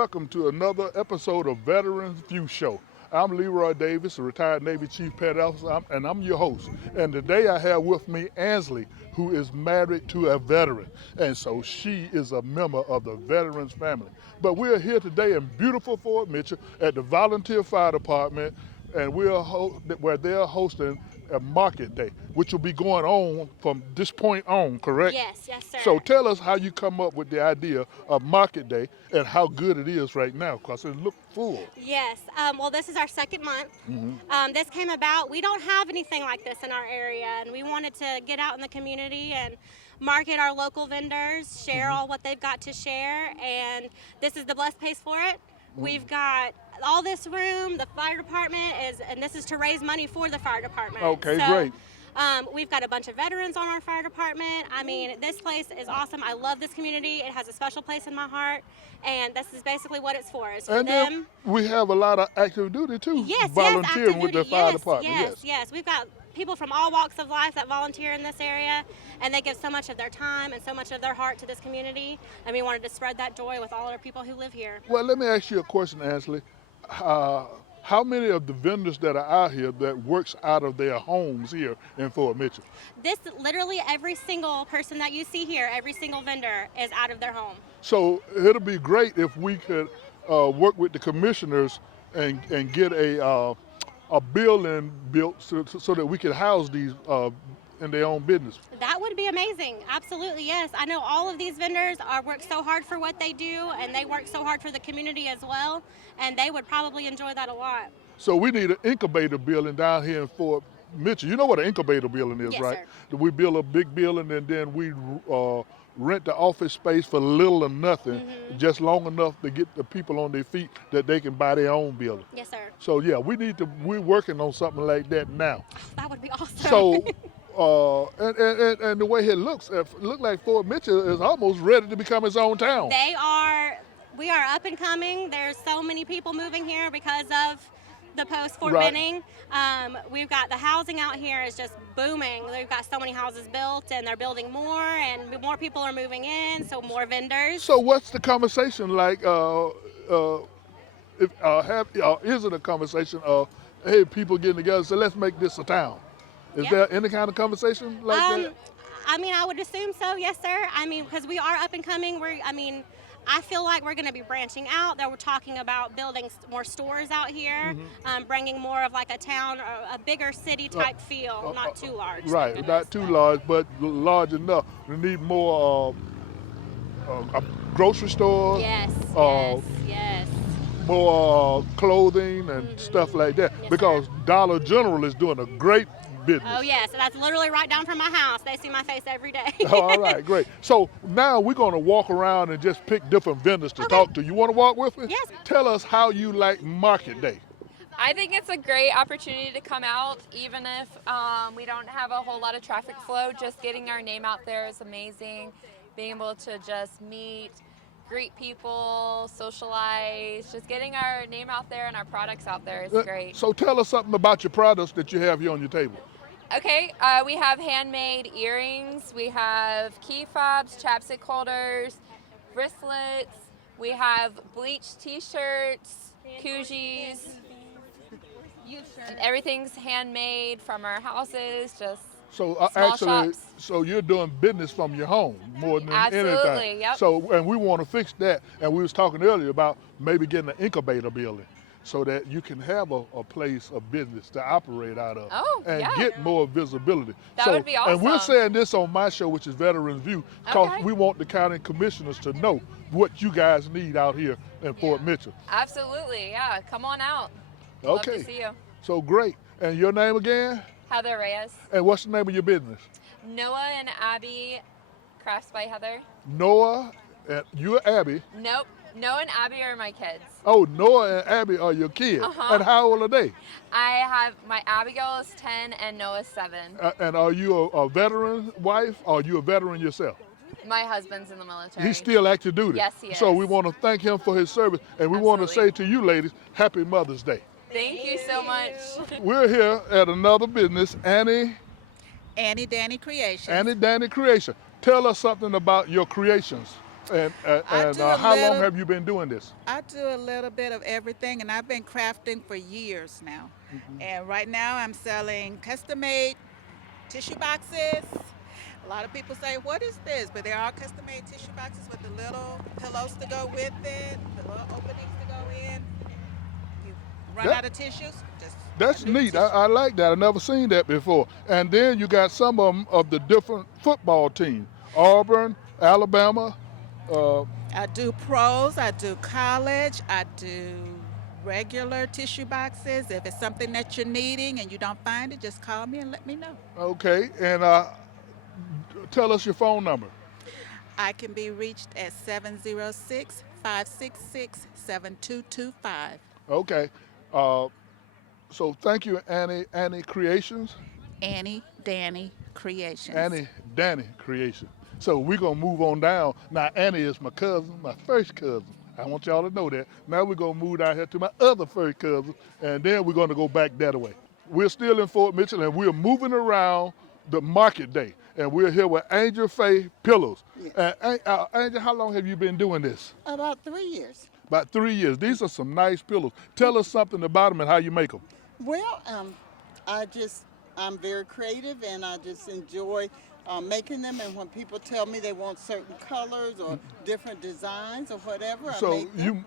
welcome to another episode of Veterans View Show. I'm Leroy Davis, a retired Navy Chief Petty Officer, and I'm your host. And today I have with me Ansley, who is married to a veteran, and so she is a member of the Veterans family. But we're here today in beautiful Fort Mitchell at the Volunteer Fire Department, and where they're hosting a market day, which will be going on from this point on, correct? Yes, sir. So tell us how you come up with the idea of market day and how good it is right now, because it looks full. Yes. Well, this is our second month. This came about. We don't have anything like this in our area, and we wanted to get out in the community and market our local vendors, share all what they've got to share, and this is the blessed place for it. We've got all this room. The fire department and this is to raise money for the fire department. Okay, so, great. We've got a bunch of veterans on our fire department. I mean, this place is awesome. I love this community. It has a special place in my heart, and this is basically what it's for. It's for And them. then we have a lot of active duty too, Yes, volunteering active with the duty. fire Yes, department. yes. We've got people from all walks of life that volunteer in this area, and they give so much of their time and so much of their heart to this community, and we wanted to spread that joy with all our people who live here. Well, let me ask you a question, Ansley. How many of the vendors that are out here that works out of their homes here in Fort Mitchell? This, literally every single person that you see here, every single vendor is out of their home. So it'll be great if we could work with the commissioners and get a building built so that we could house these in their own business. That would be amazing. Absolutely, yes. I know all of these vendors work so hard for what they do, and they work so hard for the community as well, and they would probably enjoy that a lot. So we need an incubator building down here in Fort Mitchell. You know what an incubator building is, Yes, right? sir. We build a big building and then we rent the office space for little or nothing, just long enough to get the people on their feet that they can buy their own building. Yes, sir. So yeah, we're working on something like that now. That would be awesome. So and the way it looks like Fort Mitchell is almost ready to become its own town. We are up and coming. There's so many people moving here because of the post Fort Right. Benning. We've got the housing out here is just booming. We've got so many houses built, and they're building more, and more people are moving in, so more vendors. So what's the conversation like? Is it a conversation of, hey, people getting together, so let's make this a town? Is Yeah. there any kind of conversation like that? I mean, I would assume so, yes, sir. I mean, because we are up and coming. I feel like we're going to be branching out. We're talking about building more stores out here, bringing more of like a town or a bigger city type feel, not too large. Right, thank not goodness, too large, but large enough. We need more grocery stores, Yes, yes. more clothing and stuff like that. Yes, Because sir. Dollar General is doing a great business. Oh, yes. That's literally right down from my house. They see my face every day. All right, great. So now we're going to walk around and just pick different vendors to Okay. talk to. You want to walk with me? Yes. Tell us how you like Market Day. I think it's a great opportunity to come out, even if we don't have a whole lot of traffic flow. Just getting our name out there is amazing. Being able to just meet, greet people, socialize, just getting our name out there and our products out there is great. So tell us something about your products that you have here on your table. Okay, we have handmade earrings, we have key fobs, chapstick holders, bracelets, we have bleached t-shirts, koozies, and everything's handmade from our houses, just So small actually, shops. so you're doing business from your home more than anything. Absolutely, yep. So, and we want to fix that. And we was talking earlier about maybe getting an incubator building so that you can have a place of business to operate out of and yeah. get more visibility. That so, would be And we're awesome. saying this on my show, which is Veterans View, because Okay. we want the county commissioners to know what you guys need out here in Fort Mitchell. Absolutely, yeah. Come on out. Love Okay. to see you. So great. And your name again? Heather Reyes. And what's the name of your business? Noah and Abby, Crafts by Heather. Noah, and you're Abby. Nope. Noah and Abby are my kids. Oh, Noah and Abby are your kids. Uh-huh. And how old are they? I have my Abigail is 10 and Noah's 7. And are you a veteran wife or are you a veteran yourself? My husband's in the military. He's still active duty. Yes, he So is. we want to thank him for his service. And we want to say Absolutely. to you ladies, Happy Mother's Day. Thank you so much. We're here at another business, Annie Danny Creations. Danny Creation. Tell us something about your creations. I And do a how long little. have you been doing this? I do a little bit of everything, and I've been crafting for years now. And right now, I'm selling custom-made tissue boxes. A lot of people say, "What is this?" But they're all custom-made tissue boxes with the little pillows to go with it, the little openings to go in. You run That out of tissues, just that's a new neat. tissue. I like that. I've never seen that before. And then you got some of them of the different football teams: Auburn, Alabama. Uh, I do pros, I do college, I do regular tissue boxes. If it's something that you're needing and you don't find it, just call me and let me know. okay, and tell us your phone number. I can be reached at 706-566-7225. Okay. Uh, so thank you, Annie. Annie Creations. Annie Danny Creations. Annie Danny Creation. So we're gonna move on down. Now Annie is my cousin, my first cousin. I want y'all to know that. Now we're gonna move down here to my other first cousin, and then we're gonna go back that way. We're still in Fort Mitchell, and we're moving around the market day, and we're here with Angel Faye Pillows. Yes. Angel, how long have you been doing this? About 3 years. About 3 years. These are some nice pillows. Tell us something about them and how you make them. Well, I'm very creative and I just enjoy making them. And when people tell me they want certain colors or different designs or whatever, I So make them.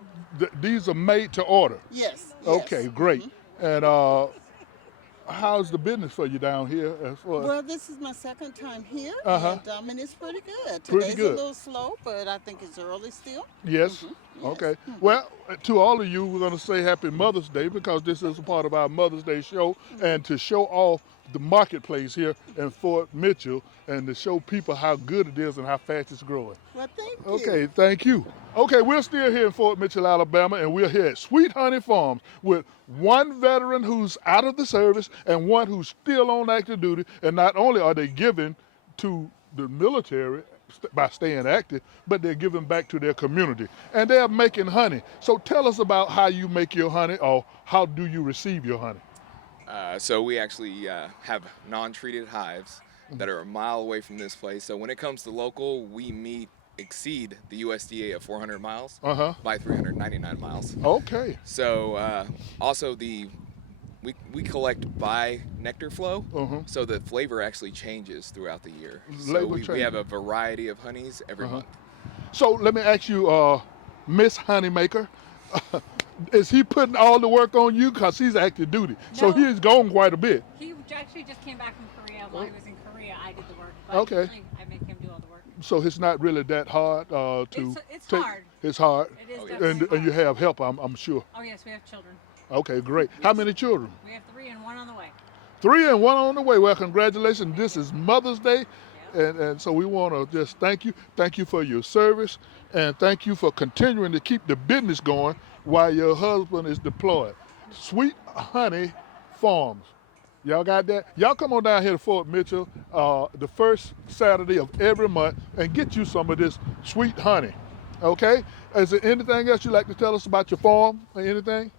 these are made to order. Yes. Okay, Yes. great. And how's the business for you down here? As far as, Well, this is my second time here, Uh-huh. and it's pretty good. Pretty Today's good. a little slow, but I think it's early still. yes. Okay. Well, to all of you, we're going to say Happy Mother's Day because this is a part of our Mother's Day show, and to show off the marketplace here in Fort Mitchell, and to show people how good it is and how fast it's growing. Well, thank you. Okay, thank you. Okay, we're still here in Fort Mitchell, Alabama, and we're here at Sweet Honey Farms with one veteran who's out of the service and one who's still on active duty. And not only are they giving to the military by staying active, but they're giving back to their community. And they're making honey. So tell us about how you make your honey, or how do you receive your honey? So we actually have non-treated hives that are a mile away from this place. So when it comes to local, we exceed the USDA of 400 miles Uh-huh. by 399 miles. Okay. So also we collect by nectar flow, Uh-huh. so the flavor actually changes throughout the year. So Flavor we changes. have a variety of honeys every month. So let me ask you, Miss Honeymaker, is he putting all the work on you? Because he's active duty. So No. he's gone quite a bit. He actually just came back from Korea. While he was in Korea, I did the work. But Okay. usually I make him do all the work. So it's not really that hard to It's take. hard. It's hard. It is Oh, yeah. definitely And you hard. have help, I'm sure. Oh yes, we have children. Okay, great. How many children? We have 3 and 1 on the way. 3 and 1 on the way. Well, congratulations. This is Mother's Day. And so we want to just thank you. Thank you for your service. And thank you for continuing to keep the business going while your husband is deployed. Sweet Honey Farms. Y'all got that? Y'all come on down here to Fort Mitchell the first Saturday of every month and get you some of this sweet honey. Okay? Is there anything else you'd like to tell us about your farm or anything?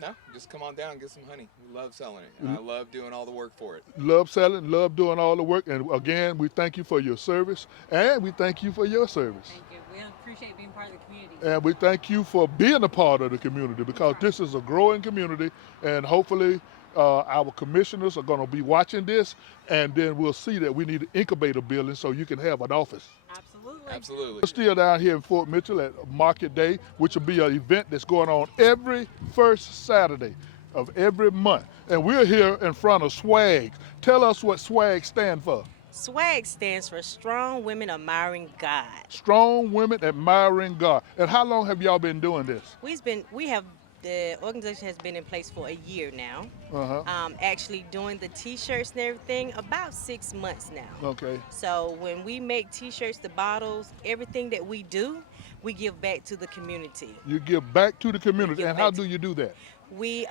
No, just come on down and get some honey. We love selling it, and I love doing all the work for it. Love selling, love doing all the work. And again, we thank you for your service, and we thank you for your service. Thank you. We appreciate being part of the community. And we thank you for being a part of the community, because this is a growing community, and hopefully our commissioners are going to be watching this, and then we'll see that we need an incubator building so you can have an office. Absolutely. Absolutely. We're still down here in Fort Mitchell at Market Day, which will be an event that's going on every first Saturday of every month. And we're here in front of SWAG. Tell us what SWAG stands for. SWAG stands for Strong Women Admiring God. Strong Women Admiring God. And how long have y'all been doing this? The organization has been in place for a year now. Uh-huh. Actually doing the t-shirts and everything about 6 months now. Okay. So when we make t-shirts, the bottles, everything that we do, we give back to the community. You give back to the community. give And how back do you do that? We,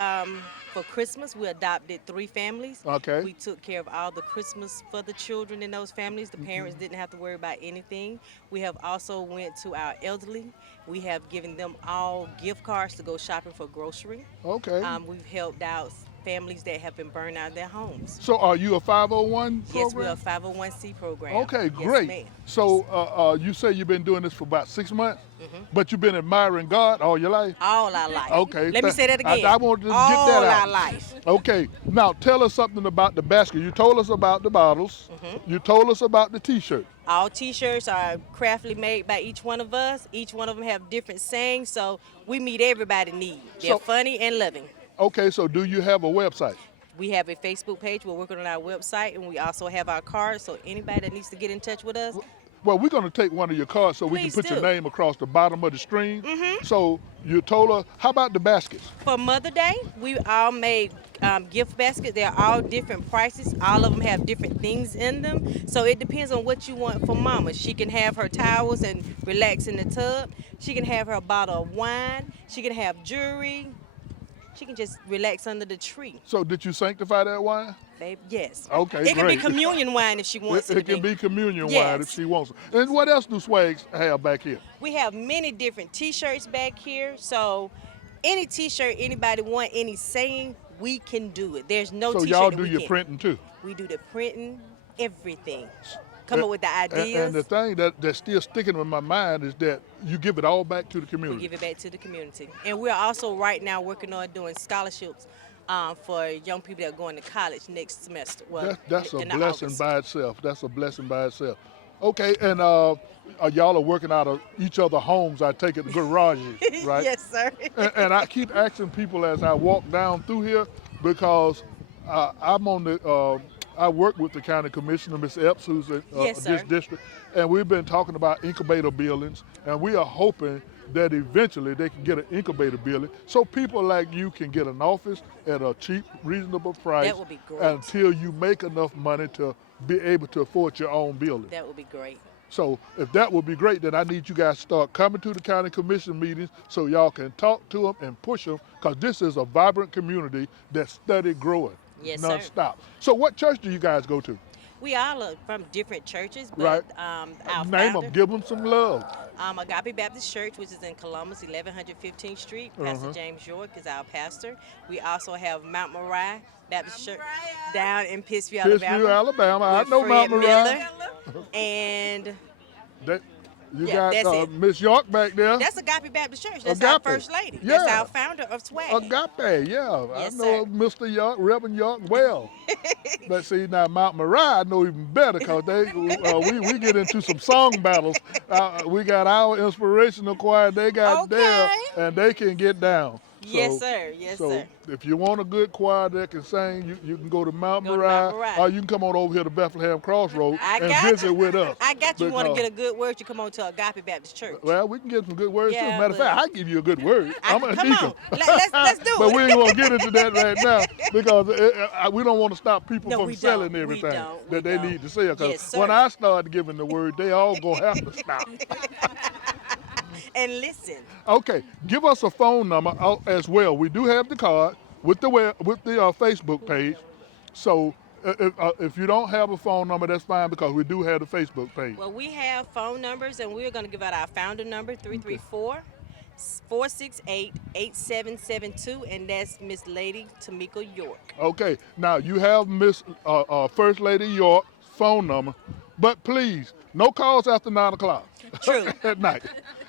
for Christmas, we adopted 3 families. Okay. We took care of all the Christmas for the children in those families. The parents didn't have to worry about anything. We have also went to our elderly. We have given them all gift cards to go shopping for grocery. Okay. We've helped out families that have been burned out of their homes. So are you a 501 Yes, we're program? a 501c program. Okay, Yes, great. ma'am. So you say you've been doing this for about 6 months, but you've been admiring God all your life? All our life. Okay. Let me say that again. I wanted to all get that out. our life. Okay. Now tell us something about the basket. You told us about the bottles. You told us about the T-shirt. All T-shirts are craftily made by each one of us. Each one of them have different sayings, so we meet everybody's need. They're So- funny and loving. Okay. So do you have a website? We have a Facebook page. We're working on our website, and we also have our cards. So anybody that needs to get in touch with us, Well, we're going to take one of your cards so we can Please put your do. name across the bottom of the screen. So you told us, how about the baskets? for Mother Day, we all made gift baskets. They're all different prices. All of them have different things in them. So it depends on what you want for Mama. She can have her towels and relax in the tub. She can have her bottle of wine. She can have jewelry. She can just relax under the tree. So did you sanctify that wine? Babe, yes. Okay, It can great. be communion wine if she wants It can be communion wine Yes. if she wants it. And what else do Swags have back here? We have many different T-shirts back here. So any T-shirt anybody want, any saying, we can do it. There's no So T-shirt y'all that do we your can't. printing too? We do the printing, everything. Come up with the ideas. And the thing that's still sticking in my mind is that you give it all back to the we community. give it back to the community. And we're also right now working on doing scholarships for young people that are going to college next semester. Well, That's a in the blessing August. by itself. That's a blessing by itself. Okay, and y'all are working out of each other homes, I take it, the garages, right? Yes, sir. And I keep asking people as I walk down through here because I'm on the, I work with the county commissioner, Ms. Epps, who's in Yes, this sir. district, and we've been talking about incubator buildings, and we are hoping that eventually they can get an incubator building so people like you can get an office at a cheap, reasonable price That would be great. until you make enough money to be able to afford your own building. That would be great. So if that would be great, then I need you guys to start coming to the county commission meetings so y'all can talk to them and push them, because this is a vibrant community that's steady growing, Yes, sir. nonstop. So what church do you guys go to? We all are from different churches, but Right. our Name founder, them, give them some love. Agape Baptist Church, which is in Columbus, 1115th Street. Pastor James York is our pastor. We also have Mount Moriah Baptist Church down in Pittsfield, Pittsfield, Alabama. I with know Mount Fred Moriah. Miller. And You Yeah, that's got it. Miss York back there. that's Agape Baptist Church. That's our Agape. first lady. Yeah. That's our founder of Swag. Agape, yeah. Yes, I know sir. Mr. York, Reverend York well. But see, now Mount Moriah I know even better because we get into some song battles. We got our inspirational choir, they got theirs, Okay. and they can get down. Yes, sir. Yes, so sir. if you want a good choir that can sing, you can go to Mount Go to Moriah, Mount Moriah. or you can come on over here to Bethlehem Crossroads I and got visit you. with us. I got you. Want to Because- get a good word? You come on to Agape Baptist Church. Well, we can get some good words too. Yeah, Matter of fact, but- I give you a good word. I'm a Come deacon. on. Let's do But it. we ain't gonna get into that right now because we don't want to stop people No, from we selling don't. We everything don't. We that they don't. need to sell. Because Yes, sir. when I start giving the word, they all gonna have to stop. And listen, Okay, give us a phone number as well. We do have the card with the Facebook page. So if you don't have a phone number, that's fine because we do have the Facebook page. well, we have phone numbers, and we're going to give out our founder number, 334-468-8772, and that's Miss Lady Tamika York. Okay, now you have Miss First Lady York's phone number, but please, no calls after 9 o'clock True. at night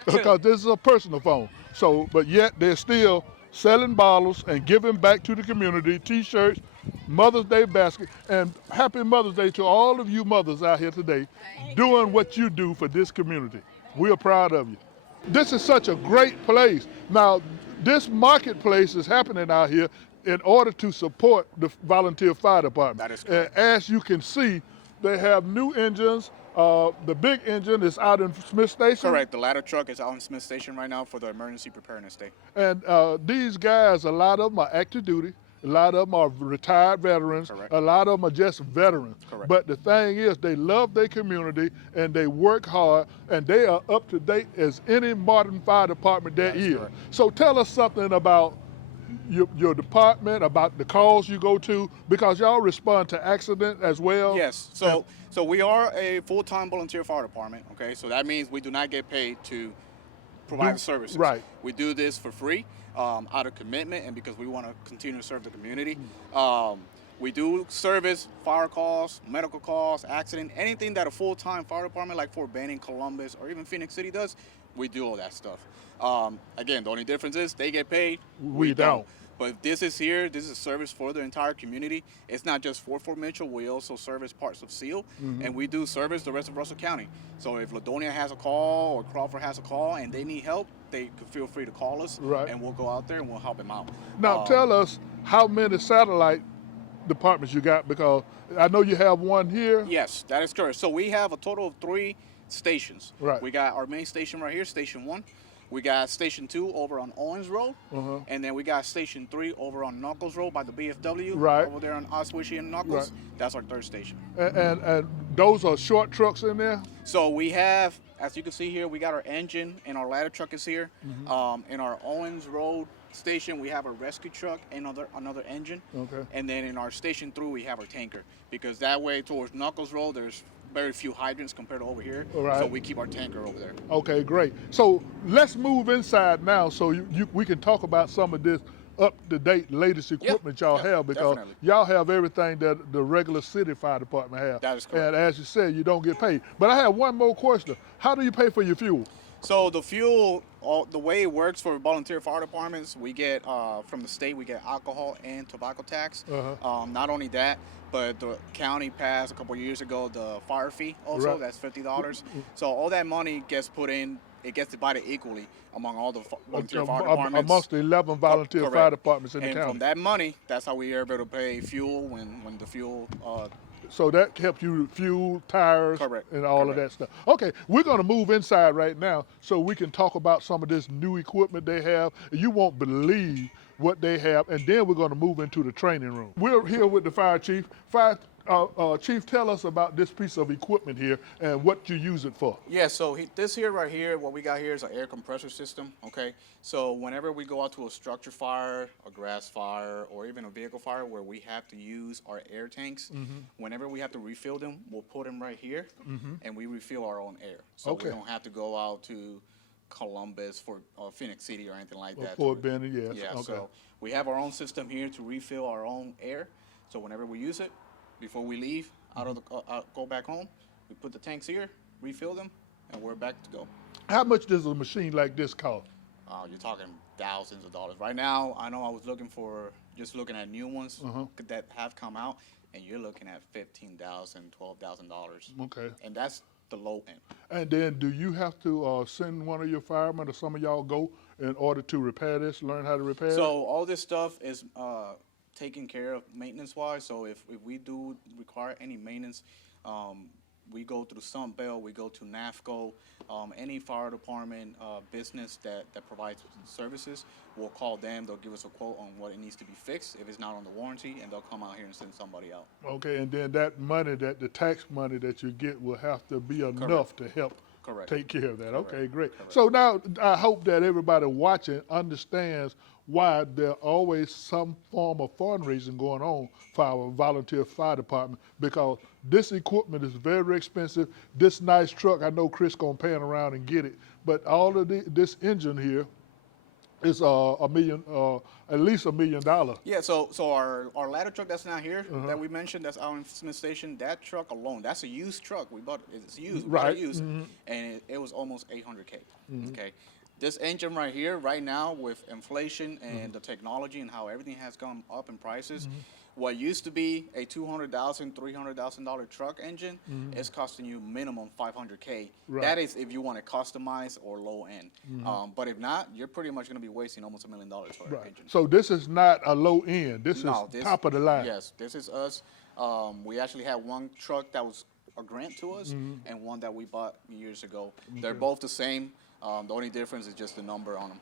because this is a personal phone. So, but yet they're still selling bottles and giving back to the community, T-shirts, Mother's Day basket, and happy Mother's Day to all of you mothers out here today doing what you do for this community. We are proud of you. This is such a great place. Now, this marketplace is happening out here in order to support the volunteer fire department. That is And correct. as you can see, they have new engines. The big engine is out in Smith Station. Correct. The ladder truck is out in Smith Station right now for the emergency preparedness day. And these guys, a lot of them are active duty. A lot of them are retired veterans. Correct. A lot of them are just veterans. Correct. But the thing is, they love their community and they work hard and they are up to date as any modern fire department there That is is. correct. So tell us something about your department, about the calls you go to, because y'all respond to accident as well. Yes. So we are a full-time volunteer fire department. Okay. So that means we do not get paid to provide the services. Right. We do this for free, out of commitment and because we want to continue to serve the community. We do service fire calls, medical calls, accident, anything that a full-time fire department like Fort Benning, Columbus, or even Phoenix City does. We do all that stuff. Again, the only difference is they get paid. We don't. But this is a service for the entire community. It's not just for Fort Mitchell. We also service parts of Seal, and we do service the rest of Russell County. So if Ladonia has a call or Crawford has a call and they need help, they can feel free to call us, Right. and we'll go out there and we'll help them out. Now tell us how many satellite departments you got, because I know you have one here. Yes, that is correct. So we have a total of 3 stations. Right. We got our main station right here, Station 1. We got Station 2 over on Owens Road. And then we got Station 3 over on Knuckles Road by the BFW. Right. Over there on Oswego and Knuckles. Right. That's our 3rd station. And those are short trucks in there? So we have, as you can see here, we got our engine and our ladder truck is here. In our Owens Road station, we have a rescue truck and another engine. Okay. And then in our Station 3, we have our tanker. Because that way towards Knuckles Road, there's very few hydrants compared to over here. Right. So we keep our tanker over there. Okay, great. So let's move inside now so we can talk about some of this up-to-date latest equipment y'all have, because definitely. y'all have everything that the regular city fire department have. That is correct. And as you said, you don't get paid. But I have one more question. How do you pay for your fuel? So the fuel, the way it works for volunteer fire departments, we get from the state, we get alcohol and tobacco tax. Not only that, but the county passed a couple of years ago the fire fee also. Right. That's $50. So all that money gets put in. It gets divided equally among all the volunteer fire departments. Amongst the 11 volunteer Correct. fire departments in the And county. from that money, that's how we are able to pay fuel when the fuel. So that helps you fuel, tires, Correct. and all of that stuff. Okay, we're going to move inside right now so we can talk about some of this new equipment they have. You won't believe what they have, and then we're going to move into the training room. We're here with the fire chief. Chief, tell us about this piece of equipment here and what you use it for. Yeah, so this here right here, what we got here is an air compressor system, okay? So whenever we go out to a structure fire, a grass fire, or even a vehicle fire where we have to use our air tanks, whenever we have to refill them, we'll put them right here, and we refill our own air. So Okay. we don't have to go out to Columbus or Phoenix City or anything like that. Fort Benning, yes. Yeah, Okay. so we have our own system here to refill our own air. So whenever we use it, before we leave go back home, we put the tanks here, refill them, and we're back to go. How much does a machine like this cost? You're talking thousands of dollars. Right now, I know I was looking at new ones that have come out, and you're looking at $15,000, $12,000. Okay. And that's the low end. And then do you have to send one of your firemen or some of y'all go in order to repair this, learn how to repair it? So all this stuff is taken care of maintenance-wise. So if we do require any maintenance, we go through Sunbelt, we go to NAFCO, any fire department business that provides services, we'll call them. They'll give us a quote on what it needs to be fixed if it's not on the warranty, and they'll come out here and send somebody out. Okay, and then that money, the tax money that you get will have to be enough to help Correct. take care of that. Correct. Okay, great. Correct. So now I hope that everybody watching understands why there's always some form of fundraising going on for our volunteer fire department, because this equipment is very expensive. This nice truck, I know Chris gonna pan around and get it, but all of this engine here is at least $1 million. Yeah, so our ladder truck that's not here that we mentioned, that's out in Smith Station, that truck alone, that's a used truck. We bought it's used, we bought Right. it used, and it was almost $800K. Okay, this engine right here, right now with inflation and the technology and how everything has gone up in prices, what used to be a $200,000, $300,000 truck engine is costing you minimum $500K. Right. That is if you want it customized or low end. But if not, you're pretty much going to be wasting almost $1 million for an Right. engine. So this is not a low end. This No, is top of the line. Yes, this is us. We actually had one truck that was a grant to us and one that we bought years ago. They're both the same. The only difference is just the number on them.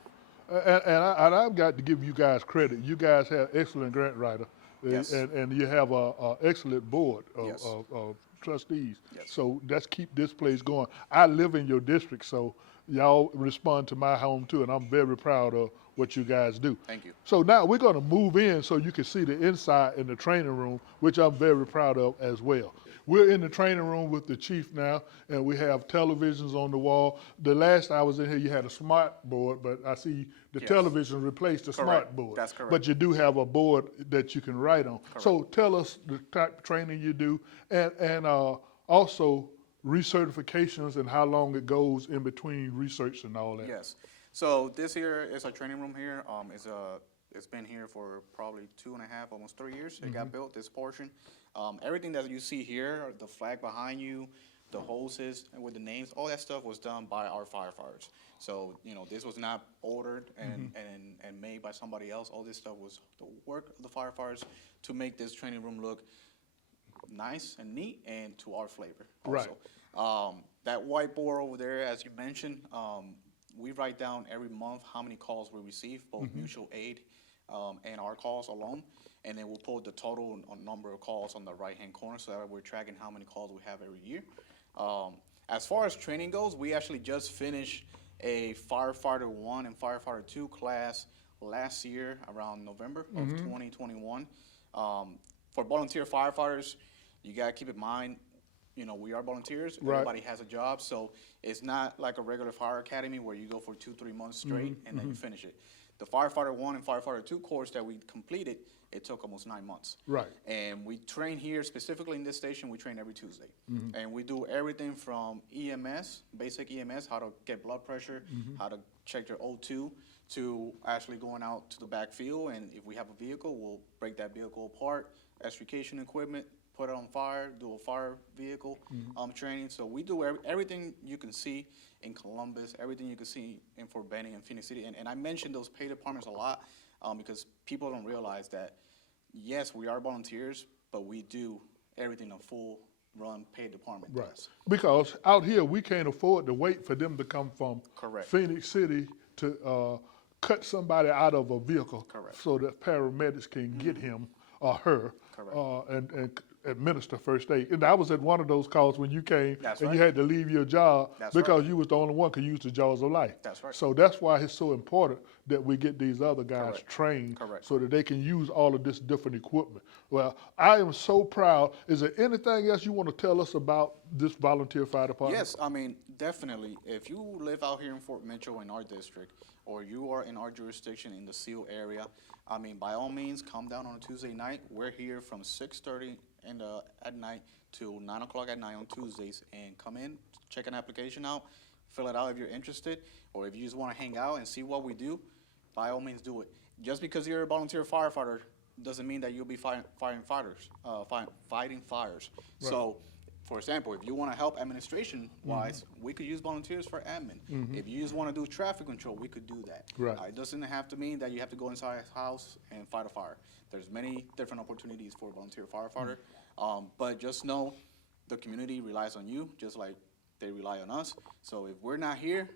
And I've got to give you guys credit. You guys have excellent grant writer, Yes. and you have a excellent board Yes. of trustees. Yes. So let's keep this place going. I live in your district, so y'all respond to my home too, and I'm very proud of what you guys do. Thank you. So now we're going to move in so you can see the inside in the training room, which I'm very proud of as well. We're in the training room with the chief now, and we have televisions on the wall. The last I was in here, you had a smart board, but I see the Yes. television replaced the smart Correct. board. That's correct. But you do have a board that you can write on. So tell us the type of training you do, and also recertifications and how long it goes in between research and all that. Yes. So this here is our training room here. It's been here for probably 2.5, almost 3 years. It got built, this portion. Everything that you see here, the flag behind you, the hoses and with the names, all that stuff was done by our firefighters. So, this was not ordered and made by somebody else. All this stuff was the work of the firefighters to make this training room look nice and neat and to our flavor also. Right. That whiteboard over there, as you mentioned, we write down every month how many calls we receive, both mutual aid and our calls alone. And then we'll pull the total number of calls on the right-hand corner so that we're tracking how many calls we have every year. As far as training goes, we actually just finished a Firefighter 1 and Firefighter 2 class last year around November of 2021. For volunteer firefighters, you gotta keep in mind, we are volunteers. Right. Everybody has a job, so it's not like a regular fire academy where you go for 2-3 months straight and then you finish it. The Firefighter 1 and Firefighter 2 course that we completed, it took almost 9 months. Right. And we train here, specifically in this station, we train every Tuesday. And we do everything from EMS, basic EMS, how to get blood pressure, how to check your O2, to actually going out to the backfield. And if we have a vehicle, we'll break that vehicle apart, extrication equipment, put it on fire, do a fire vehicle training. So we do everything you can see in Columbus, everything you can see in Fort Benning and Phoenix City. And I mention those paid departments a lot because people don't realize that, yes, we are volunteers, but we do everything a full run paid department Right. does. Because out here, we can't afford to wait for them to come from Correct. Phoenix City to cut somebody out of a vehicle. Correct. So that paramedics can get him or her Correct. and administer first aid. And I was at one of those calls when you came That's and right. you had to leave your job That's because right. you was the only one could use the jaws of life. That's right. So that's why it's so important that we get these other guys Correct. trained Correct. so that they can use all of this different equipment. Well, I am so proud. Is there anything else you want to tell us about this volunteer fire department? Yes, I mean, definitely. If you live out here in Fort Mitchell in our district, or you are in our jurisdiction in the SEAL area, I mean, by all means, come down on a Tuesday night. We're here from 6:30 at night till 9 o'clock at night on Tuesdays, and come in, check an application out, fill it out if you're interested, or if you just want to hang out and see what we do, by all means do it. Just because you're a volunteer firefighter doesn't mean that you'll be fighting fires. So, for example, if you want to help administration-wise, we could use volunteers for admin. If you just want to do traffic control, we could do that. Right. It doesn't have to mean that you have to go inside a house and fight a fire. There's many different opportunities for a volunteer firefighter, but just know the community relies on you just like they rely on us. So if we're not here,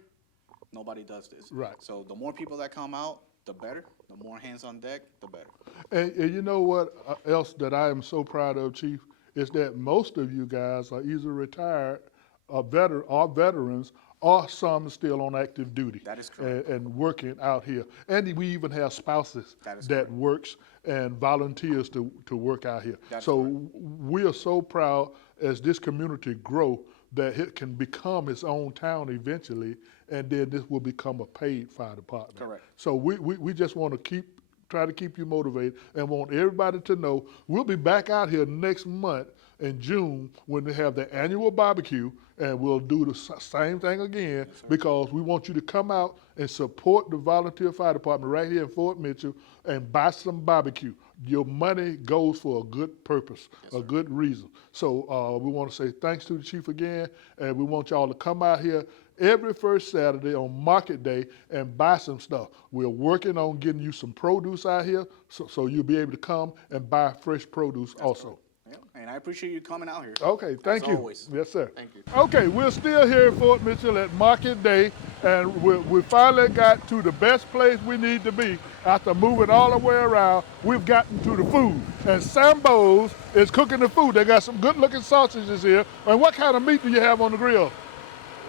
nobody does this. Right. So the more people that come out, the better. The more hands on deck, the better. And you know what else that I am so proud of, Chief, is that most of you guys are either retired or veterans, or some still on active duty. That is correct. And working out here. And we even have spouses That is that correct. works and volunteers to work out here. That's So correct. we are so proud as this community grow that it can become its own town eventually, and then this will become a paid fire department. Correct. So we just want to try to keep you motivated and want everybody to know we'll be back out here next month in June when they have the annual barbecue, and we'll do the same thing again because we want you to come out and support the volunteer fire department right here in Fort Mitchell and buy some barbecue. Your money goes for a good purpose, a good reason. So we want to say thanks to the chief again, and we want y'all to come out here every first Saturday on market day and buy some stuff. We're working on getting you some produce out here so you'll be able to come and buy fresh produce also. Yeah. And I appreciate you coming out here. Okay, thank As you. always. Yes, sir. Thank you. Okay, we're still here in Fort Mitchell at Market Day, and we finally got to the best place we need to be. After moving all the way around, we've gotten to the food. And Sambo's is cooking the food. They got some good-looking sausages here. And what kind of meat do you have on the grill?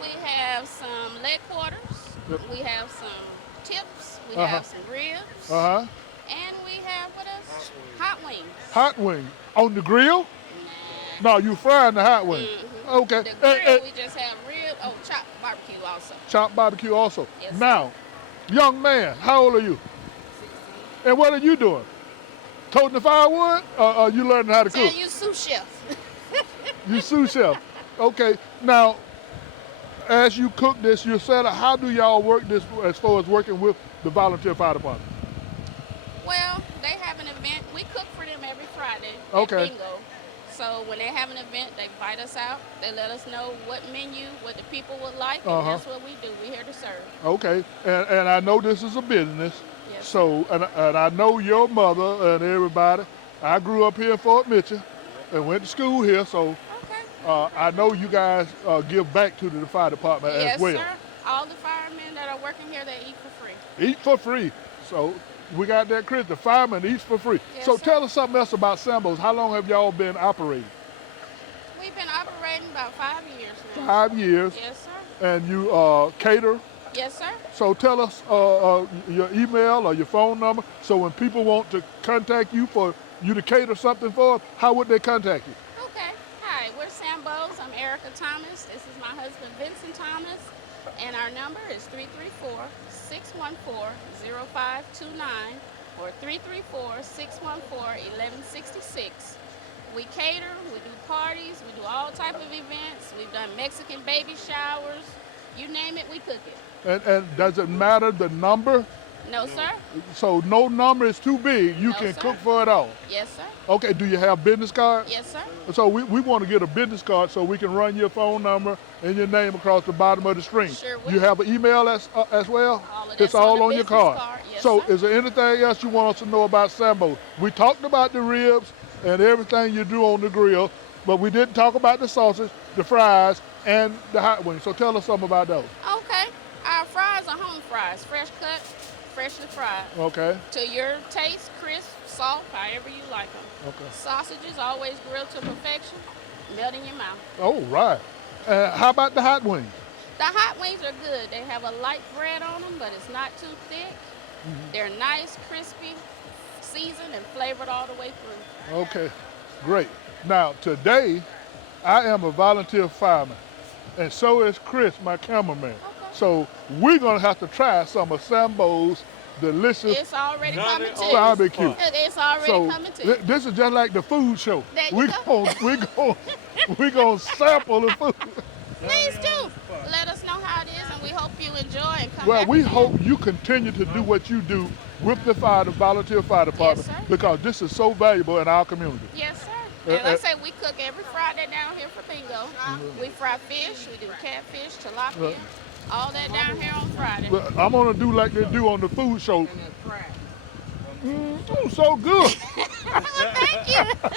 We have some leg quarters. Yep. We have some tips. We Uh-huh. have some ribs. Uh-huh. And we have, what else? Hot wings. Hot wing on the grill? No, you frying the hot wing. Okay. The grill, we just have rib. Oh, chopped barbecue also. Chopped barbecue also. Yes, Now, young man, how old are you? And what are you doing? Toting the firewood? Or are you learning how to Tell cook? you sous chef. You sous chef. Okay. Now, as you cook this, you said, how do y'all work this as far as working with the volunteer fire department? Well, they have an event. We cook for them every Friday Okay. at bingo. So when they have an event, they invite us out. They let us know what menu, what the people would like, and Uh-huh. that's what we do. We're here to serve. Okay. And I know this is a business. Yes. So, and I know your mother and everybody. I grew up here in Fort Mitchell and went to school here, so I know you guys give back to the fire department Yes, as well. sir. All the firemen that are working here, they eat for free. Eat for free. So we got that, Chris. The fireman eats for free. Yes, So sir. tell us something else about Sambo's. How long have y'all been operating? We've been operating about 5 years now. 5 years. Yes, sir. And you cater. Yes, sir. So tell us your email or your phone number. So when people want to contact you for you to cater something for, how would they contact you? Okay. Hi, we're Sambo's. I'm Erica Thomas. This is my husband, Vincent Thomas. And our number is 334-614-0529 or 334-614-1166. We cater, we do parties, we do all type of events. We've done Mexican baby showers. You name it, we cook it. And does it matter the number? No, sir? So no number is too big. You No, can sir. cook for it all. Yes, sir. Okay, do you have business cards? Yes, sir. So we want to get a business card so we can run your phone number and your name across the bottom of the screen. Sure will. You have an email as well? All of It's that's all on on the your business card. card. Yes, So sir. is there anything else you want us to know about Sambo? We talked about the ribs and everything you do on the grill, but we didn't talk about the sausage, the fries, and the hot wings. So tell us something about those. Okay. Our fries are home fries, fresh cut, freshly fried. Okay. To your taste, crisp, salt, however you like them. Okay. Sausages always grilled to perfection, melt in your mouth. Oh, right. How about the hot wings? The hot wings are good. They have a light bread on them, but it's not too thick. They're nice, crispy, seasoned, and flavored all the way through. Okay, great. Now, today, I am a volunteer fireman, and so is Chris, my cameraman. So we're going to have to try some of Sambo's delicious It's already coming to you. barbecue. It's already So coming to you. this is just like the food show. There you We're go. gonna sample the food. Please do. Let us know how it is, and we hope you enjoy and come Well, back we again. hope you continue to do what you do with the volunteer fire department, sir. because this is so valuable in our community. Yes, sir. Uh, And like I say, we cook every Friday down here for bingo. We fry fish, we do catfish, tilapia, all that down here on Friday. But I'm gonna do like they do on the food show. So good. Well, thank you.